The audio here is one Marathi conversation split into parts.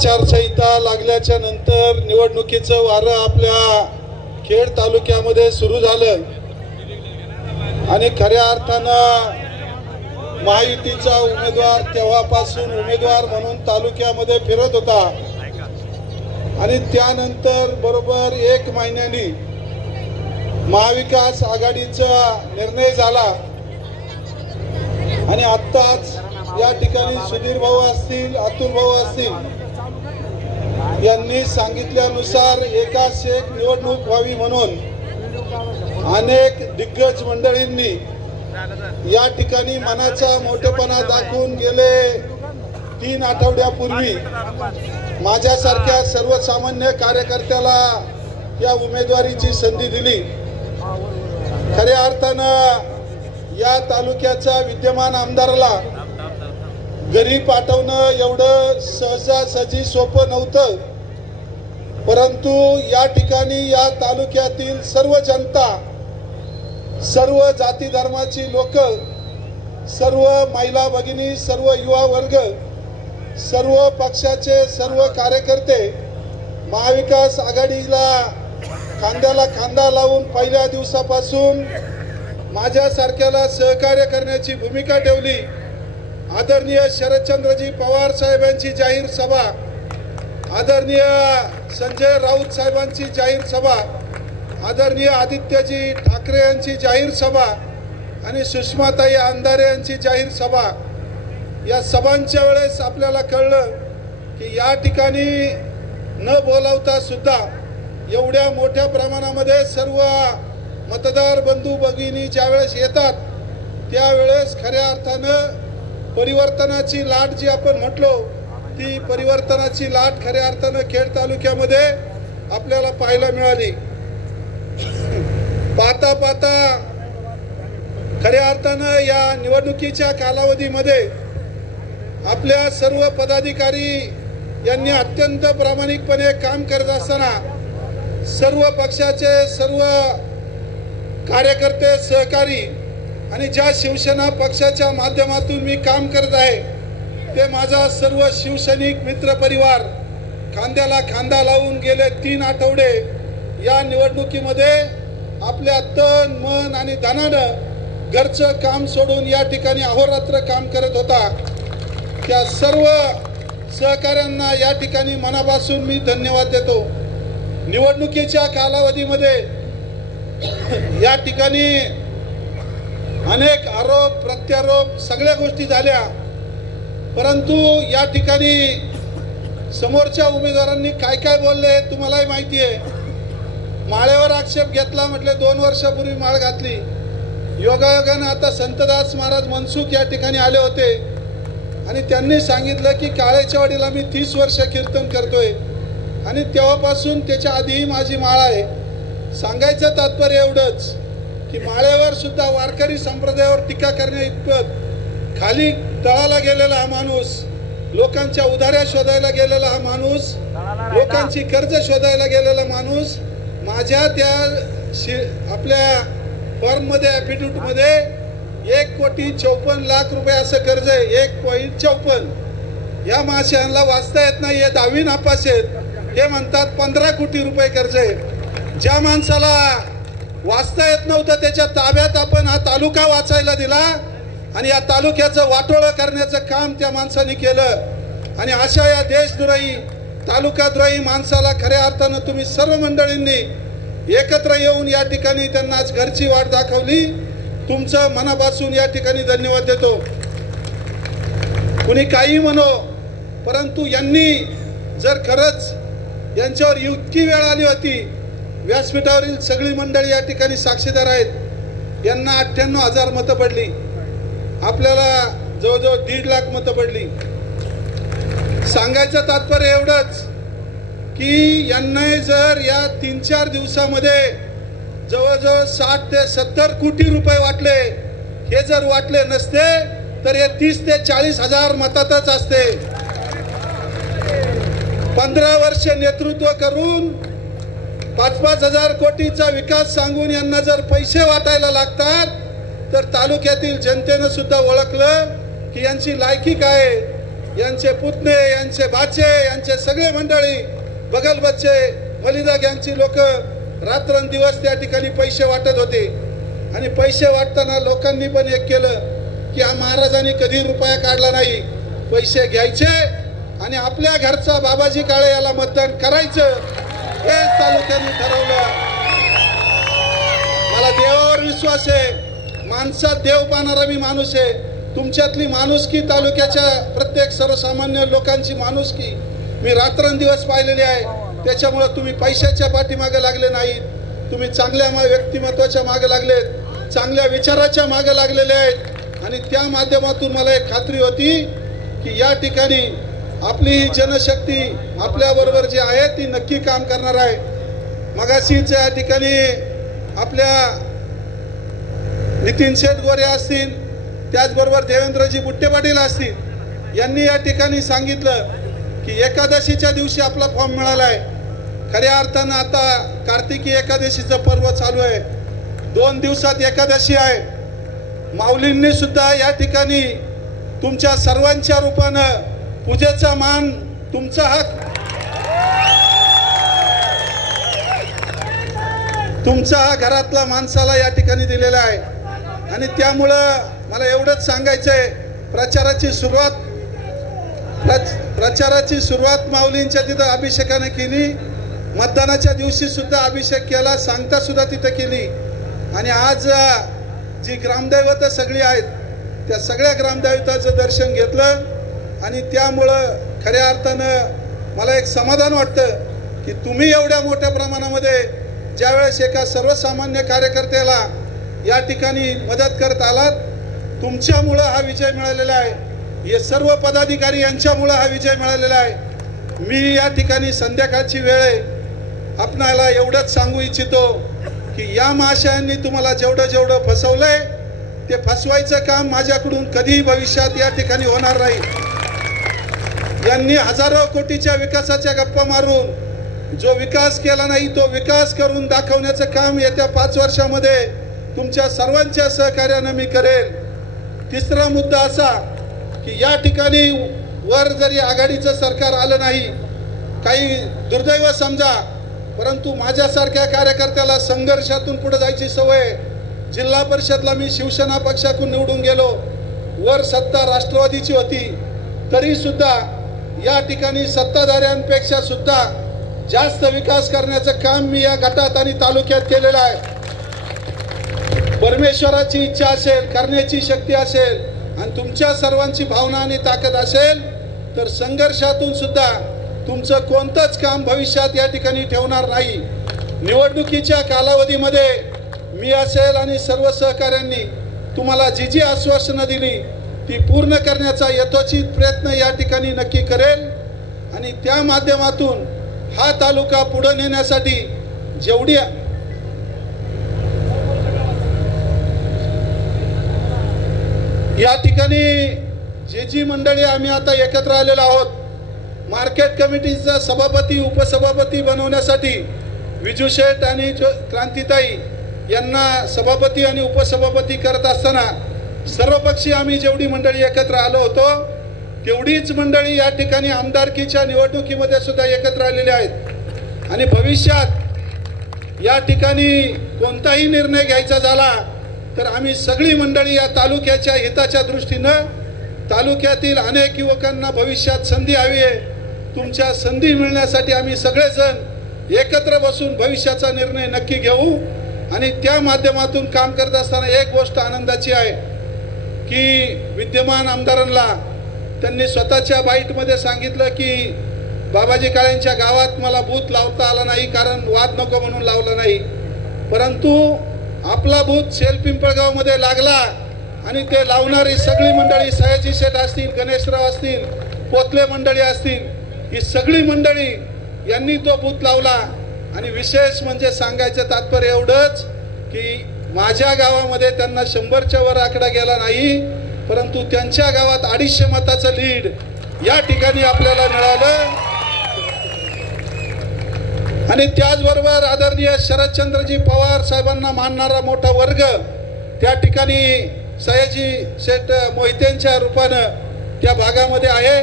आचारसंहिता लागल्याच्या नंतर निवडणुकीचं वारं आपल्या खेड तालुक्यामध्ये सुरू झालं आणि खऱ्या अर्थानं महायुतीचा उमेदवार तेव्हापासून उमेदवार म्हणून तालुक्यामध्ये फिरत होता आणि त्यानंतर बरोबर 1 महिन्यानी महाविकास आघाडीचा निर्णय झाला आणि आत्ताच या ठिकाणी सुधीर भाऊ असतील, अतुल भाऊ असतील यांनी सांगितल्यानुसार एकाच एक निवडणूक व्हावी म्हणून अनेक दिग्गज मंडळींनी या ठिकाणी मनाचा मोठेपणा दाखवून गेले 3 आठवड्यापूर्वी माझ्यासारख्या सर्वसामान्य कार्यकर्त्याला या उमेदवारीची संधी दिली। खऱ्या अर्थानं या तालुक्याचा विद्यमान आमदाराला घरी पाठवणं एवढं सहजासहजी सोपं नव्हतं, परंतु या ठिकाणी या तालुक्यातील सर्व जनता, सर्व जाती धर्माची लोक, सर्व महिला भगिनी, सर्व युवा वर्ग, सर्व पक्षाचे सर्व कार्यकर्ते महाविकास आघाडीला खांद्याला खांदा लावून पहिल्या दिवसापासून माझ्यासारख्याला सहकार्य करण्याची भूमिका ठेवली। आदरणीय शरदचंद्रजी पवार साहेबांची जाहीर सभा, आदरणीय संजय राऊत साहेबांची जाहीर सभा, आदरणीय आदित्यजी ठाकरे यांची जाहीर सभा आणि सुषमाताई अंधारे यांची जाहीर सभा, या सभांच्या वेळेस आपल्याला कळलं की या ठिकाणी न बोलावता सुद्धा एवढ्या मोठ्या प्रमाणामध्ये सर्व मतदार बंधू भगिनी ज्यावेळेस येतात त्यावेळेस खऱ्या अर्थानं परिवर्तनाची लाट जी आपण म्हटलो ती परिवर्तनाची लाट खऱ्या अर्थानं खेड तालुक्यामध्ये आपल्याला पाहायला मिळाली। पाहता पाहता खऱ्या अर्थानं या निवडणुकीच्या कालावधीमध्ये आपल्या सर्व पदाधिकारी यांनी अत्यंत प्रामाणिकपणे काम करत असताना सर्व पक्षाचे सर्व कार्यकर्ते सहकारी आणि ज्या शिवसेना पक्षाच्या माध्यमातून मी काम करत आहे ते माझा सर्व शिवसैनिक मित्र परिवार खांद्याला खांदा लावून गेले 3 आठवडे या निवडणुकीमध्ये आपल्या तन मन आणि धनानं घरचं काम सोडून या ठिकाणी अहोरात्र काम करत होता। त्या सर्व सहकाऱ्यांना या ठिकाणी मनापासून मी धन्यवाद देतो। निवडणुकीच्या कालावधीमध्ये या ठिकाणी अनेक आरोप प्रत्यारोप सगळ्या गोष्टी झाल्या, परंतु या ठिकाणी समोरच्या उमेदवारांनी काय काय बोलले तुम्हालाही माहिती आहे। माळेवर आक्षेप घेतला म्हटले 2 वर्षापूर्वी माळ घातली। योगायोगाने आता संतदास महाराज मनसुख या ठिकाणी आले होते आणि त्यांनी सांगितलं की काळेच्या वाडीला मी 30 वर्ष कीर्तन करतोय आणि तेव्हापासून त्याच्या आधीही माझी माळ आहे। सांगायचं तात्पर्य एवढंच की माळेवर सुद्धा वारकरी संप्रदायावर टीका करण्या इतपत खाली तळाला गेलेला हा माणूस, लोकांच्या उधाऱ्या शोधायला गेलेला हा माणूस, लोकांची कर्ज शोधायला गेलेला माणूस माझ्या त्या आपल्या फॉर्ममध्ये ॲफिडेव्हिटमध्ये 1,54,00,000 रुपये असं कर्ज आहे। 1.54 या माणसांना वाचता येत नाही, 10वी नापास आहेत, हे म्हणतात 15 कोटी रुपये कर्ज आहे। ज्या माणसाला वाचता येत नव्हतं त्याच्या ताब्यात आपण हा तालुका वाचायला दिला आणि या तालुक्याचं वाटोळं करण्याचं काम त्या माणसाने केलं आणि अशा या देशद्रोही तालुकाद्रोही माणसाला खऱ्या अर्थानं तुम्ही सर्व मंडळींनी एकत्र येऊन या ठिकाणी त्यांना आज घरची वाट दाखवली। तुमचं मनापासून या ठिकाणी धन्यवाद देतो। कुणी काही म्हणो, परंतु यांनी जर खरंच यांच्यावर इतकी वेळ आली होती, व्यासपीठावरील सगळी मंडळी या ठिकाणी साक्षीदार आहेत, यांना 98,000 मतं पडली, आपल्याला जवळजवळ 1.5 लाख मतं पडली। सांगायचं तात्पर्य एवढंच की यांना जर या 3-4 दिवसामध्ये जवळजवळ 60 ते 70 कोटी रुपये वाटले, हे जर वाटले नसते तर हे 30 ते 40,000 मतातच असते। 15 वर्ष नेतृत्व करून 5-5 हजार कोटीचा विकास सांगून यांना जर पैसे वाटायला लागतात तर तालुक्यातील जनतेने सुद्धा ओळखलं की यांची लायकी काय, यांचे पुतणे, यांचे बाचे, यांचे सगळे मंडळी, बगल बच्चे, मलिदा गँगची लोक रात्रंदिवस त्या ठिकाणी पैसे वाटत होते. आणि पैसे वाटताना लोकांनी पण एक केलं की महाराजांनी कधी रुपया काढला नाही. पैसे घ्यायचे आणि आपल्या घरचा बाबाजी काळे याला मतदान करायचं, हे तालुक्याने ठरवलं. मला देवावर विश्वास आहे, माणसात देव पाहणारा मी माणूस आहे. तुमच्यातली माणुसकी, तालुक्याच्या प्रत्येक सर्वसामान्य लोकांची माणुसकी मी रात्रंदिवस पाहिलेली आहे. त्याच्यामुळे तुम्ही पैशाच्या पाठीमागे लागले नाहीत, तुम्ही चांगल्या व्यक्तिमत्वाच्या मागे लागलेत, चांगल्या विचाराच्या मागे लागलेले आहेत. आणि त्या माध्यमातून मला एक खात्री होती की या ठिकाणी आपली ही जनशक्ती आपल्याबरोबर जी आहे ती नक्की काम करणार आहे. मगाशीच या ठिकाणी आपल्या नितीन शेठ गोरे असतील, त्याचबरोबर देवेंद्रजी बुट्टे पाटील असतील, यांनी या ठिकाणी सांगितलं की एकादशीच्या दिवशी आपला फॉर्म मिळाला आहे. खऱ्या अर्थानं आता कार्तिकी एकादशीचं पर्व चालू आहे, 2 दिवसात एकादशी आहे. माऊलींनी सुद्धा या ठिकाणी तुमच्या सर्वांच्या रूपानं पूजेचा मान, तुमचा हक, तुमचा हा घरातला माणसाला या ठिकाणी दिलेला आहे. आणि त्यामुळं मला एवढंच सांगायचंय, प्रचाराची सुरुवात माऊलींच्या तिथं अभिषेकाने केली. मतदानाच्या दिवशी सुद्धा अभिषेक केला, सांगता सुद्धा तिथं केली. आणि आज जी ग्रामदैवत सगळी आहेत त्या सगळ्या ग्रामदैवताचं दर्शन घेतलं. आणि त्यामुळं खऱ्या अर्थानं मला एक समाधान वाटतं की तुम्ही एवढ्या मोठ्या प्रमाणामध्ये ज्यावेळेस एका सर्वसामान्य कार्यकर्त्याला या ठिकाणी मदत करत आलात, तुमच्यामुळं हा विजय मिळालेला आहे. हे सर्व पदाधिकारी यांच्यामुळं हा विजय मिळालेला आहे. मी या ठिकाणी संध्याकाळची वेळ आहे, आपणाला एवढंच सांगू इच्छितो की या महाशयांनी तुम्हाला जेवढं फसवलंय ते फसवायचं काम माझ्याकडून कधीही भविष्यात या ठिकाणी होणार नाही. यांनी हजारो कोटीच्या विकासाच्या गप्पा मारून जो विकास केला नाही तो विकास करून दाखवण्याचं काम येत्या 5 वर्षामध्ये तुमच्या सर्वांच्या सहकार्याने मी करेल. तिसरा मुद्दा असा की या ठिकाणी वर जरी आघाडीचं सरकार आलं नाही, काही दुर्दैव समजा, परंतु माझ्यासारख्या कार्यकर्त्याला संघर्षातून पुढे जायची सवय. जिल्हा परिषदला मी शिवसेना पक्षातून निवडून गेलो, वर सत्ता राष्ट्रवादीची होती, तरी सुद्धा या ठिकाणी सत्ताधाऱ्यांपेक्षा सुद्धा जास्त विकास करण्याचं काम मी या गटात आणि तालुक्यात केलेलं आहे. परमेश्वराची इच्छा असेल, करण्याची शक्ती असेल आणि तुमच्या सर्वांची भावना आणि ताकद असेल तर संघर्षातून सुद्धा तुमचं कोणतंच काम भविष्यात या ठिकाणी ठेवणार नाही. निवडणुकीच्या कालावधीमध्ये मी असेल आणि सर्व सहकाऱ्यांनी तुम्हाला जी आश्वासनं दिली ती पूर्ण करण्याचा यथोचित प्रयत्न या ठिकाणी नक्की करेल. आणि त्या माध्यमातून हा तालुका पुढे नेण्यासाठी जेवढी या ठिकाणी जी मंडळी आम्ही आता एकत्र आलेलो आहोत, मार्केट कमिटीचा सभापती उपसभापती बनवण्यासाठी विजू शेठ आणि क्रांतीताई यांना सभापती आणि उपसभापती करत असताना सर्वपक्षीय आम्ही जेवढी मंडळी एकत्र आलो होतो तेवढीच मंडळी या ठिकाणी आमदारकीच्या निवडणुकीमध्ये सुद्धा एकत्र आलेली आहेत. आणि भविष्यात या ठिकाणी कोणताही निर्णय घ्यायचा झाला तर आम्ही सगळी मंडळी या तालुक्याच्या हिताच्या दृष्टीनं, तालुक्यातील अनेक युवकांना भविष्यात संधी हवी आहे, तुमच्या संधी मिळण्यासाठी आम्ही सगळेजण एकत्र बसून भविष्याचा निर्णय नक्की घेऊ. आणि त्या माध्यमातून काम करत असताना एक गोष्ट आनंदाची आहे की विद्यमान आमदारांना त्यांनी स्वतःच्या बाईटमध्ये सांगितलं की बाबाजी काळेंच्या गावात मला बूथ लावता आला नाही कारण वाद नको म्हणून लावला नाही, परंतु आपला बूथ पिंपळगावमध्ये लागला आणि ते लावणारी सगळी मंडळी, सयाजी शेठ असतील, गणेशराव असतील, पोतले मंडळी असतील, ही सगळी मंडळी यांनी तो बूथ लावला. आणि विशेष म्हणजे सांगायचं तात्पर्य एवढंच की माझ्या गावामध्ये त्यांना 100च्या वर आकडा गेला नाही, परंतु त्यांच्या गावात 250 मताचं लीड या ठिकाणी आपल्याला मिळालं. आणि त्याचबरोबर आदरणीय शरदचंद्रजी पवार साहेबांना मानणारा मोठा वर्ग त्या ठिकाणी सयाजी शेठ मोहितेंच्या रूपानं त्या भागामध्ये आहे.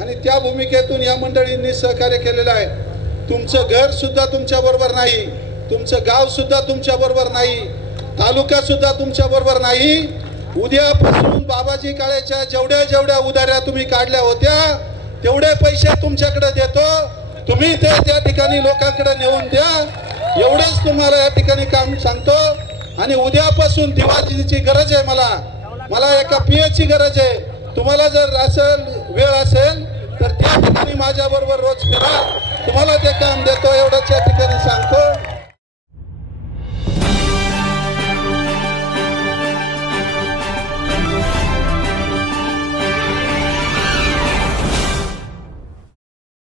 आणि त्या भूमिकेतून या मंडळींनी सहकार्य केलेलं आहे. तुमचं घर सुद्धा तुमच्या बरोबर नाही, तुमचं गाव सुद्धा तुमच्या बरोबर नाही, तालुका सुद्धा तुमच्या बरोबर नाही. उद्यापासून बाबाजी काळेच्या जेवढ्या उधाऱ्या तुम्ही काढल्या होत्या तेवढे पैसे तुमच्याकडे देतो. तुम्ही ते त्या ठिकाणी लोकांकडे नेऊन द्या. एवढंच तुम्हाला या ठिकाणी काम सांगतो. आणि उद्यापासून दिवाळीची गरज आहे, मला एका पीएची गरज आहे. तुम्हाला जर असेल वेळ असेल तर त्या ठिकाणी माझ्या बरोबर रोज करा, तुम्हाला ते काम देतो. एवढंच या ठिकाणी सांगतो.